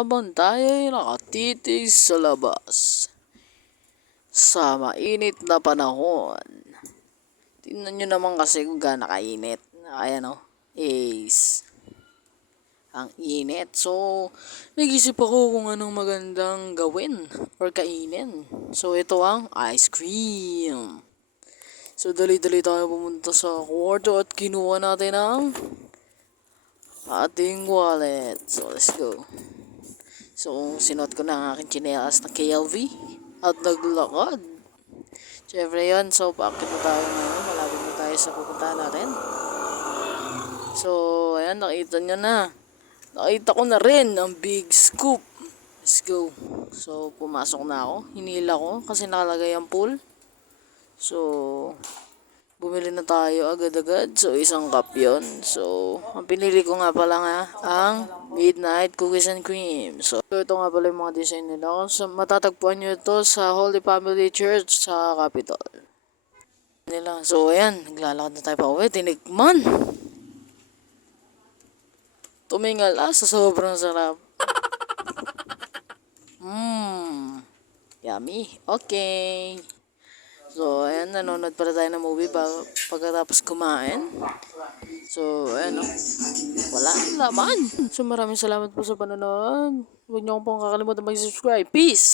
habang tayo'y nakatitig sa labas sa mainit na panahon. Tingnan nyo naman kasi kung gaano kainit. Ayan o, Ace. Ang init. So, nag-isip ako kung anong magandang gawin or kainin. So, ito ang ice cream. So, dali-dali tayo pumunta sa kwarto at kinuha natin ang ating wallet. So, let's go. So, sinuot ko na ang aking tsinelas na KLV at naglakad. Siyempre yun, so paakit na tayo ngayon. Malapit na tayo sa pupuntahan natin. So, ayan, nakita nyo na. Nakita ko na rin ang big scoop. Let's go. So, pumasok na ako. Hinila ko kasi nakalagay ang pool. So, bumili na tayo agad-agad. So, isang cup yun. So, ang pinili ko nga pala nga, ang Midnight Cookies and Cream. So, ito nga pala yung mga design nila. So, matatagpuan nyo ito sa Holy Family Church sa Capitol. So, ayan. Naglalakad na tayo pa uwi. Tinikman. Tumingala sa sobrang sarap. Yummy. Okay. So, ayan, nanonood pala tayo ng movie pagkatapos kumain. So, ayan o. Wala ang laman. So, maraming salamat po sa panonood. Huwag niyo pong kakalimutan mag-subscribe. Peace!